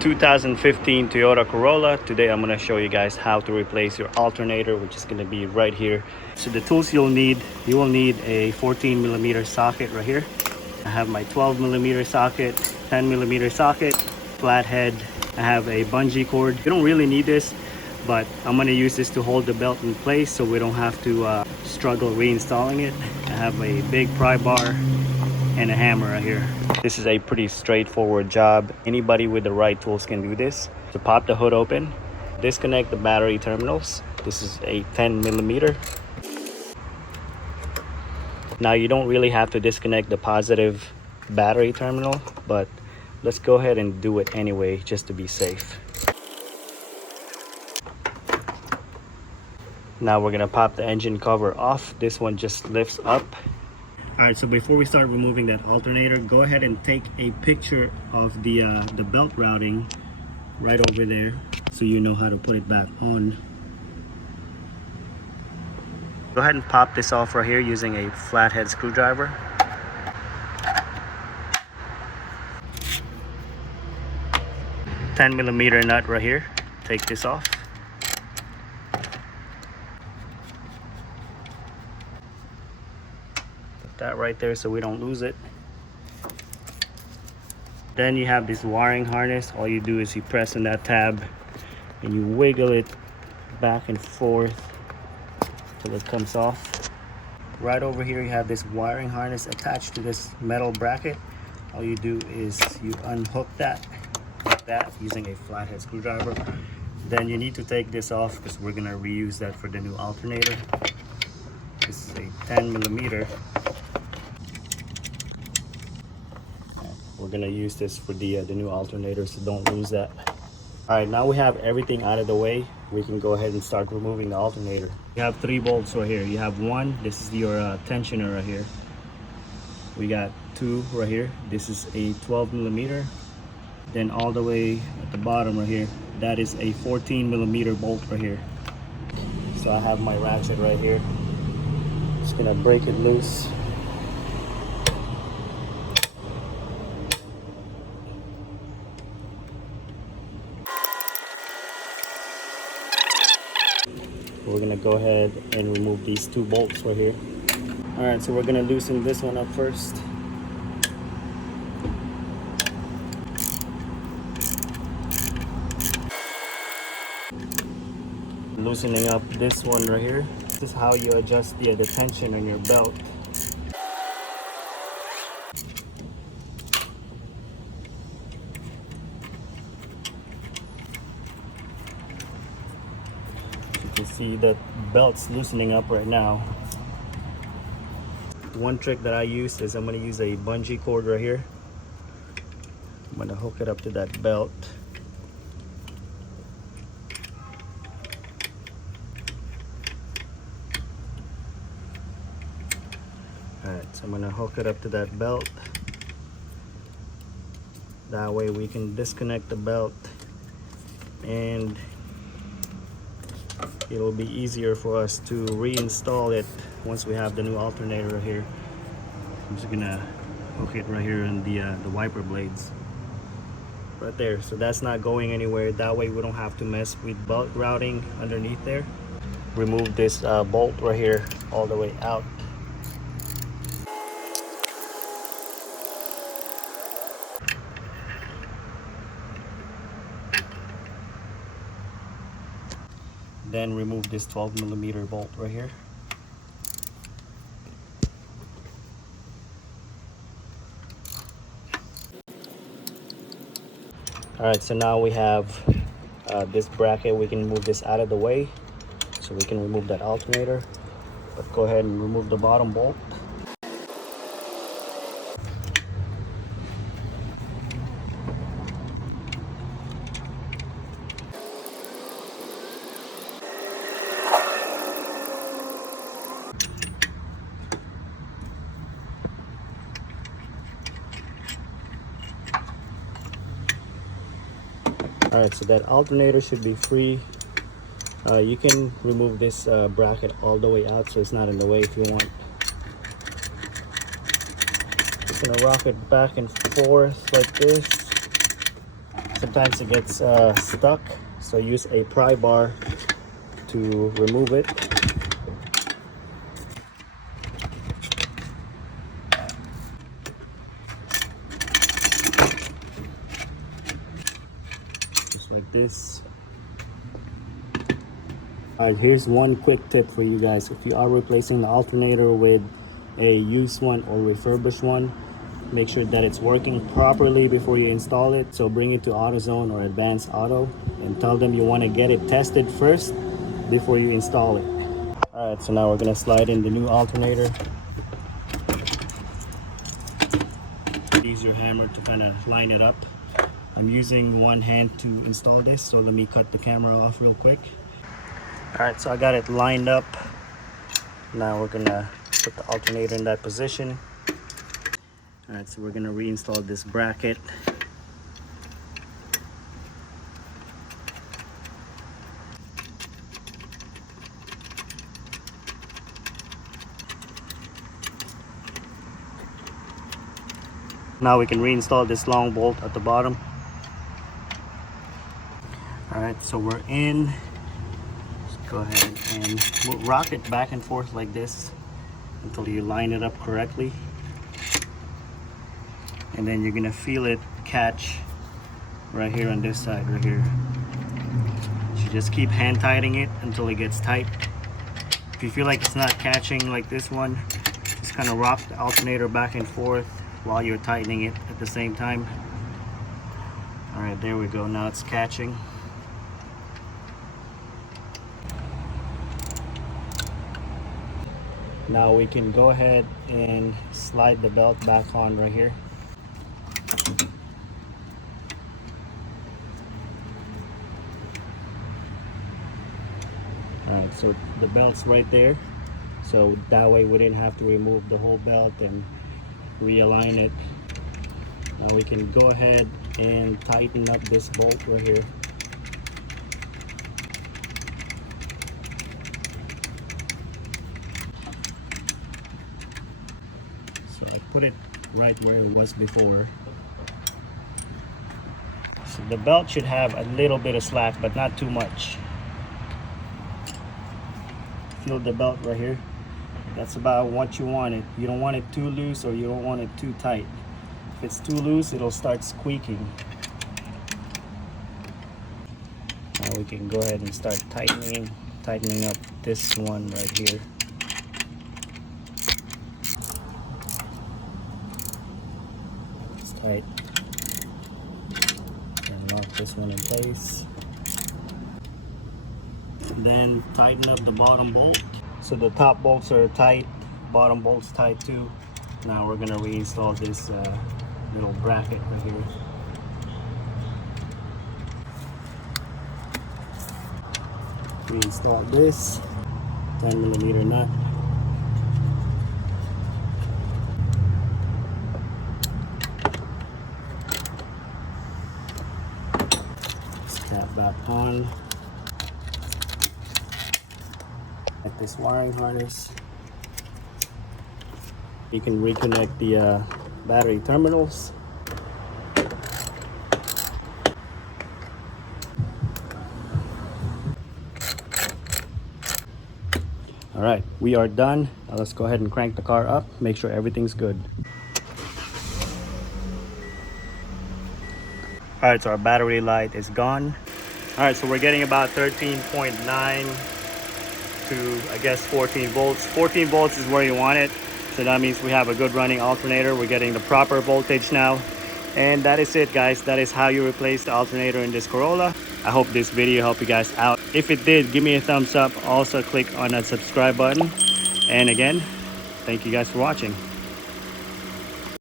2015 Toyota Corolla. Today I'm going to show you guys how to replace your alternator, which is going to be right here. So the tools you will need a 14mm socket right here. I have my 12mm socket, 10mm socket, flathead. I have a bungee cord. You don't really need this, but I'm going to use this to hold the belt in place so we don't have to struggle reinstalling it. I have a big pry bar and a hammer right here. This is a pretty straightforward job. Anybody with the right tools can do this. To pop the hood open, disconnect the battery terminals. This is a 10mm. Now you don't really have to disconnect the positive battery terminal, but let's go ahead and do it anyway just to be safe. Now we're gonna pop the engine cover off. This one just lifts up. All right, so before we start removing that alternator, go ahead and take a picture of the belt routing right over there so you know how to put it back on. Go ahead and pop this off right here using a flathead screwdriver. $10mm nut right here. Take this off. That right there so we don't lose it. Then you have this wiring harness. All you do is you press on that tab and you wiggle it back and forth till it comes off. Right over here you have this wiring harness attached to this metal bracket. All you do is you unhook that like that using a flathead screwdriver. Then you need to take this off because we're gonna reuse that for the new alternator. This is a 10mm. We're gonna use this for the new alternator, so don't lose that. All right, now we have everything out of the way. We can go ahead and start removing the alternator. You have 3 bolts right here. You have one, this is your tensioner right here. We got 2 right here. This is a 12mm. Then all the way at the bottom right here, that is a 14mm bolt right here. So I have my ratchet right here. Just gonna break it loose. We're gonna go ahead and remove these 2 bolts right here. All right, so we're gonna loosen this one up first. Loosening up this one right here. This is how you adjust the tension on your belt. You see the belt's loosening up right now. One trick that I use is I'm going to use a bungee cord right here. I'm going to hook it up to that belt. Alright, so I'm going to hook it up to that belt. That way we can disconnect the belt and it'll be easier for us to reinstall it once we have the new alternator here. I'm just gonna hook it right here in the wiper blades right there, so that's not going anywhere. That way we don't have to mess with belt routing underneath there. Remove this bolt right here all the way out. Then remove this 12mm bolt right here. Alright, so now we have this bracket. We can move this out of the way so we can remove that alternator. But go ahead and remove the bottom bolt. Alright, so that alternator should be free. You can remove this bracket all the way out so it's not in the way if you want. Just gonna rock it back and forth like this. Sometimes it gets stuck, so use a pry bar to remove it. Just like this. Alright, here's one quick tip for you guys. If you are replacing the alternator with a used one or refurbished one, make sure that it's working properly before you install it. So bring it to AutoZone or Advanced Auto and tell them you want to get it tested first before you install it. Alright, so now we're going to slide in the new alternator. Use your hammer to kind of line it up. I'm using one hand to install this, so let me cut the camera off real quick. Alright, so I got it lined up. Now we're gonna put the alternator in that position. Alright, so we're gonna reinstall this bracket. Now we can reinstall this long bolt at the bottom. Alright, so we're in. Go ahead and rock it back and forth like this until you line it up correctly, and then you're gonna feel it catch right here on this side right here. You just keep hand tightening it until it gets tight. If you feel like it's not catching like this one, just kind of rock the alternator back and forth while you're tightening it at the same time. All right, there we go. Now it's catching. Now we can go ahead and slide the belt back on right here. Alright, so the belt's right there. So that way we didn't have to remove the whole belt and realign it. Now we can go ahead and tighten up this bolt right here. Put it right where it was before. So the belt should have a little bit of slack, but not too much. Feel the belt right here. That's about what you want it. You don't want it too loose or you don't want it too tight. If it's too loose, it'll start squeaking. Now we can go ahead and start tightening up this one right here. Tight. And lock this one in place. Then tighten up the bottom bolt. So the top bolts are tight, bottom bolts tight too. Now we're gonna reinstall this little bracket right here. Reinstall this 10mm nut. Snap back on. At this wiring harness, you can reconnect the battery terminals. All right, we are done. Now let's go ahead and crank the car up, make sure everything's good. All right, so our battery light is gone. All right, so we're getting about 13.9 to, I guess, 14 volts. 14 volts is where you want it. So that means we have a good running alternator. We're getting the proper voltage now. And that is it, guys. That is how you replace the alternator in this Corolla. I hope this video helped you guys out. If it did, give me a thumbs up. Also click on that subscribe button. And again, thank you guys for watching.